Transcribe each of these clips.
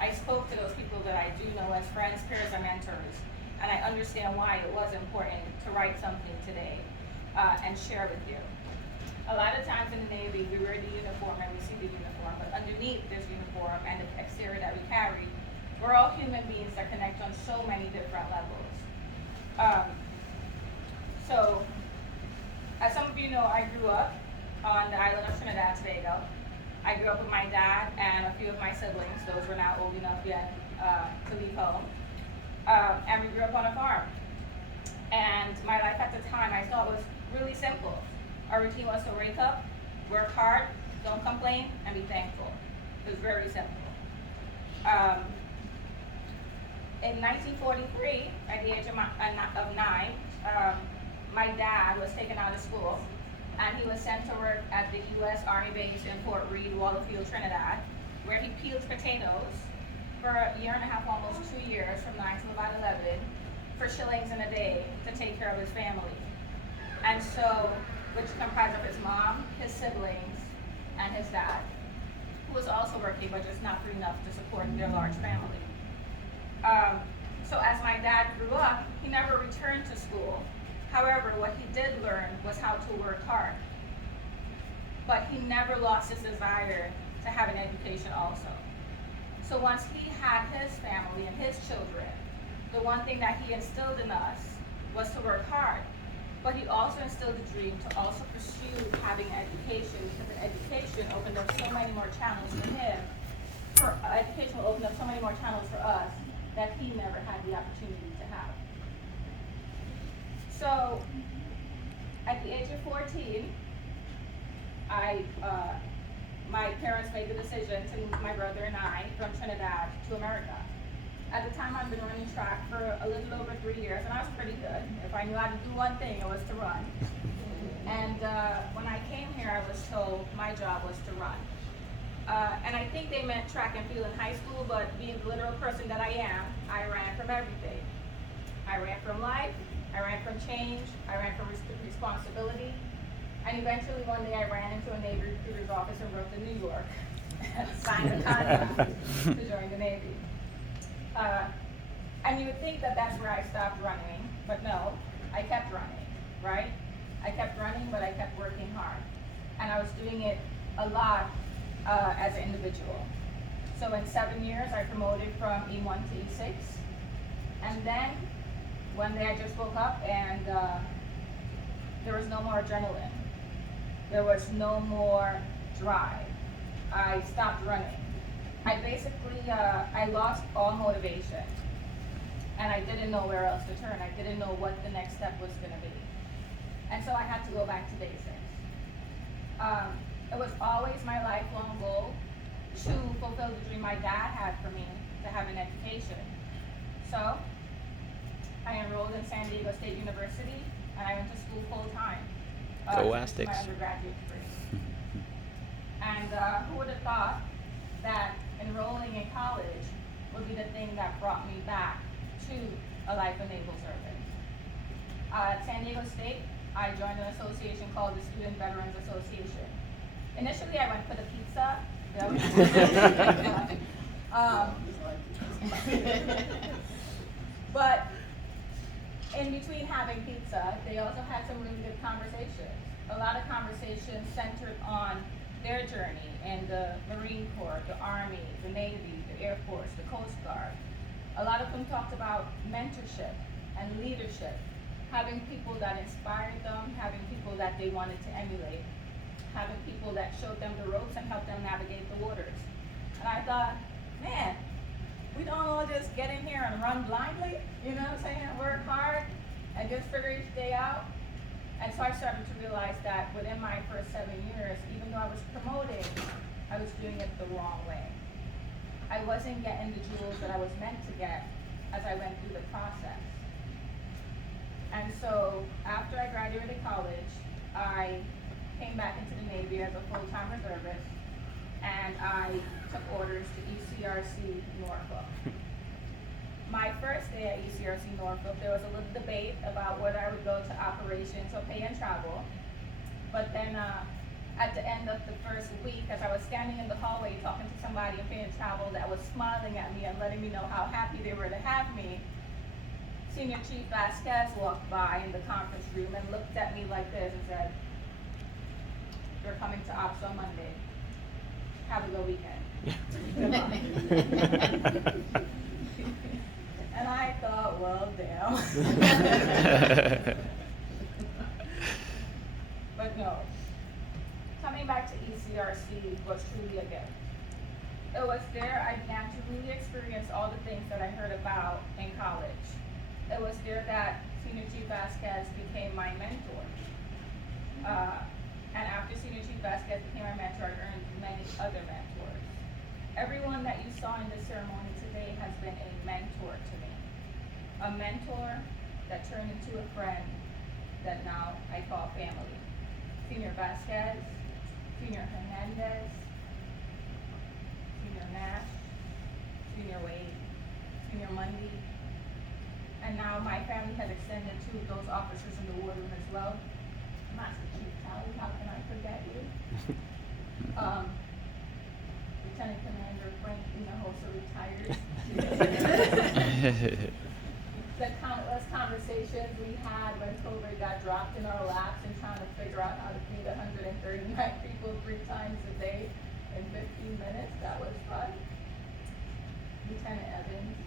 I spoke to those people that I do know as friends, peers, and mentors, and I understand why it was important to write something today and share with you. A lot of times in the Navy, we wear the uniform and we see the uniform, but underneath this uniform and the exterior that we carry, we're all human beings that connect on so many different levels. So, as some of you know, I grew up on the island of Trinidad and Tobago. I grew up with my dad and a few of my siblings. Those were not old enough yet to leave home. And we grew up on a farm. And my life at the time I thought was really simple. Our routine was to wake up, work hard, don't complain, and be thankful. It was very simple. In 1943, at the age of 9, my dad was taken out of school, and he was sent to work at the U.S. Army base in Fort Reed, Wallerfield, Trinidad, where he peeled potatoes for a year and a half, almost 2 years, from 9 to about 11, for shillings in a day to take care of his family. And so, which comprised of his mom, his siblings, and his dad, who was also working, but just not enough to support their large family. So as my dad grew up, he never returned to school. However, what he did learn was how to work hard. But he never lost his desire to have an education also. So once he had his family and his children, the one thing that he instilled in us was to work hard. But he also instilled the dream to also pursue having an education, because an education opened up so many more channels for him. Education will open up so many more channels for us that he never had the opportunity to have. So, at the age of 14, my parents made the decision to move my brother and I from Trinidad to America. At the time, I'd been running track for a little over 3 years, and I was pretty good. If I knew how to do one thing, it was to run. And when I came here, I was told my job was to run. And I think they meant track and field in high school, but being the literal person that I am, I ran from everything. I ran from life, I ran from change, I ran from responsibility, and eventually one day I ran into a Navy recruiter's office in Brooklyn, New York, and signed a contract to join the Navy. And you would think that that's where I stopped running, but no, I kept running, right? I kept running, but I kept working hard. And I was doing it a lot as an individual. So in 7 years, I promoted from E1 to E6. And then, one day I just woke up and there was no more adrenaline. There was no more drive. I stopped running. I basically, I lost all motivation. And I didn't know where else to turn. I didn't know what the next step was gonna be. And so I had to go back to basics. It was always my lifelong goal to fulfill the dream my dad had for me to have an education. So I enrolled in San Diego State University and I went to school full time. Go My Aztecs. undergraduate degree. And who would have thought that enrolling in college would be the thing that brought me back to a life of naval service. At San Diego State, I joined an association called the Student Veterans Association. Initially, I went for the pizza. That was but in between having pizza, they also had some really good conversations. A lot of conversations centered on their journey in the Marine Corps, the Army, the Navy, the Air Force, the Coast Guard. A lot of them talked about mentorship and leadership, having people that inspired them, having people that they wanted to emulate, having people that showed them the ropes and helped them navigate the waters. And I thought, man, we don't all just get in here and run blindly, you know what I'm saying, and work hard and just figure each day out. And so I started to realize that within my first 7 years, even though I was promoting, I was doing it the wrong way. I wasn't getting the jewels that I was meant to get as I went through the process. And so after I graduated college, I came back into the Navy as a full-time reservist, and I took orders to ECRC Norfolk. My first day at ECRC Norfolk, there was a little debate about whether I would go to operations or pay and travel. But then At the end of the first week, as I was standing in the hallway talking to somebody in paying travel that was smiling at me and letting me know how happy they were to have me, Senior Chief Vasquez walked by in the conference room and looked at me like this and said, "You're coming to Ops on Monday. Have a good weekend." Good luck." And I thought, well, damn. But no. Coming back to ECRC was truly a gift. It was there I began to really experience all the things that I heard about in college. It was there that Senior Chief Vasquez became my mentor. And after Senior Chief Vasquez became my mentor, I earned many other mentors. Everyone that you saw in this ceremony today has been a mentor to me. A mentor that turned into a friend that now I call family. Senior Vasquez, Senior Hernandez, Senior Nash, Senior Wade, Senior Mundy, and now my family has extended to those officers in the war room as well. Master Chief Tally, how can I forget you? Lieutenant Commander Frank Hinojosa retired. The countless conversations we had when COVID got dropped in our laps and trying to figure out how to feed 139 people 3 times a day in 15 minutes, that was fun. Lieutenant Evans,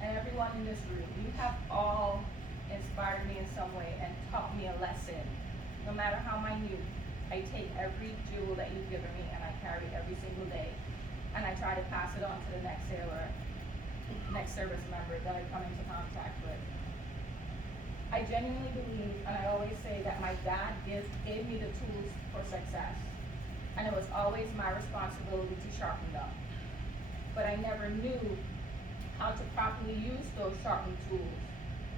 and everyone in this room, you have all inspired me in some way and taught me a lesson. No matter how minute, I take every jewel that you've given me and I carry every single day, and I try to pass it on to the next sailor, next service member that I come into contact with. I genuinely believe, and I always say, that my dad gave me the tools for success, and it was always my responsibility to sharpen them. But I never knew how to properly use those sharpened tools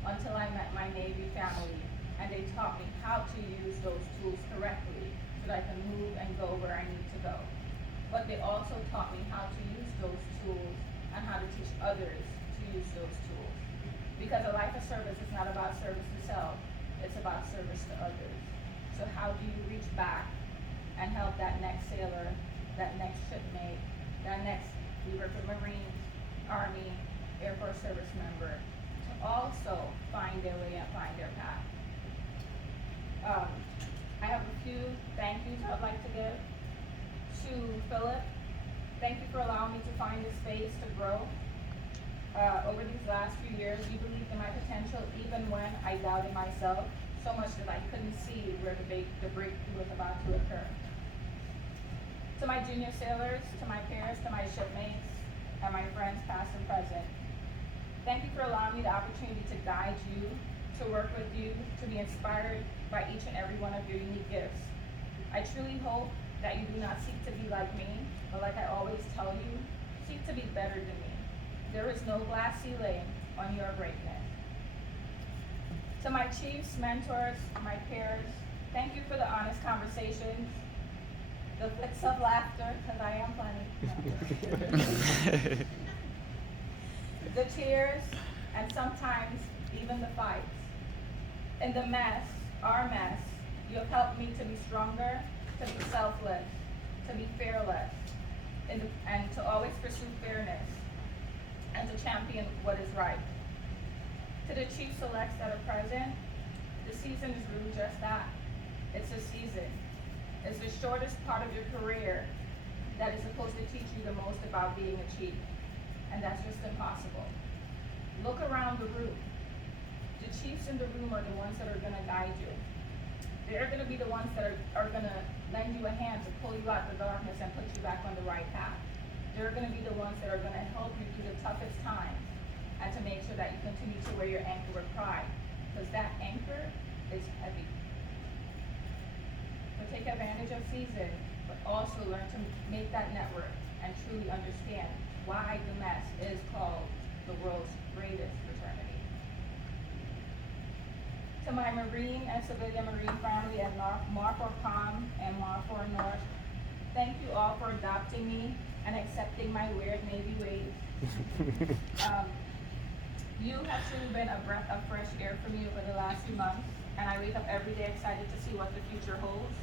until I met my Navy family, and they taught me how to use those tools correctly so that I can move and go where I need to go. But they also taught me how to use those tools and how to teach others to use those tools. Because a life of service is not about service to self, it's about service to others. So how do you reach back and help that next sailor, that next shipmate, that next, we work with Marines, Army, Air Force service member, to also find their way and find their path. I have a few thank yous I'd like to give to Philip. Thank you for allowing me to find this space to grow. Over these last few years, you believed in my potential even when I doubted myself, so much that I couldn't see where the breakthrough was about to occur. To my junior sailors, to my peers, to my shipmates, and my friends past and present, thank you for allowing me the opportunity to guide you, to work with you, to be inspired by each and every one of your unique gifts. I truly hope that you do not seek to be like me, but like I always tell you, seek to be better than me. There is no glass ceiling on your greatness. To my chiefs, mentors, my peers, thank you for the honest conversations, the flicks of laughter, because I am funny. The tears, and sometimes even the fights. In the mess, our mess, you have helped me to be stronger, to be selfless, to be fearless, and to always pursue fairness, and to champion what is right. To the chief selects that are present, the season is really just that. It's a season. It's the shortest part of your career that is supposed to teach you the most about being a chief, and that's just impossible. Look around the room. The chiefs in the room are the ones that are gonna guide you. They're gonna be the ones that are gonna lend you a hand to pull you out of the darkness and put you back on the right path. They're gonna be the ones that are gonna help you through the toughest times and to make sure that you continue to wear your anchor with pride, because that anchor is heavy. So take advantage of season, but also learn to make that network and truly understand why the mess is called the world's greatest fraternity. To my Marine and civilian Marine family at Marfor Com and Marfor North, thank you all for adopting me and accepting my weird Navy ways. You have truly been a breath of fresh air for me over the last few months, and I wake up every day excited to see what the future holds.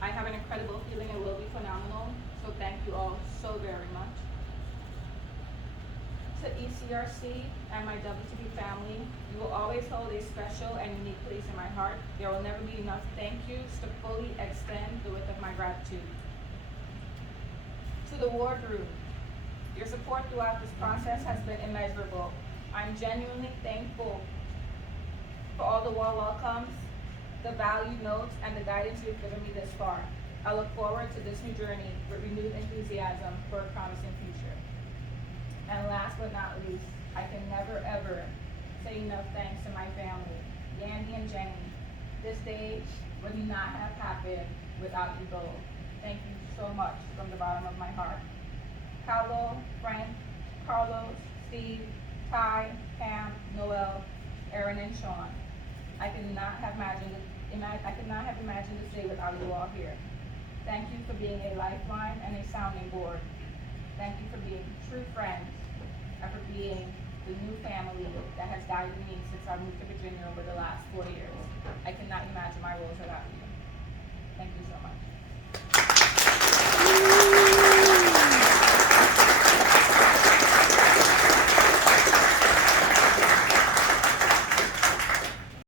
I have an incredible feeling it will be phenomenal, so thank you all so very much. To ECRC and my WTB family, you will always hold a special and unique place in my heart. There will never be enough thank yous to fully extend the width of my gratitude. To the wardroom, your support throughout this process has been immeasurable. I'm genuinely thankful for all the warm welcomes, the valued notes, and the guidance you've given me this far. I look forward to this new journey with renewed enthusiasm for a promising future. And last but not least, I can never ever say enough thanks to my family, Yandy and Jenny. This day would not have happened without you both. Thank you so much from the bottom of my heart. Paolo, Frank, Carlos, Steve, Ty, Pam, Noel, Aaron, and Sean. I could not have imagined this day without you all here. Thank you for being a lifeline and a sounding board. Thank you for being true friends and for being the new family that has guided me since I moved to Virginia over the last 4 years. I cannot imagine my roles without you. Thank you so much.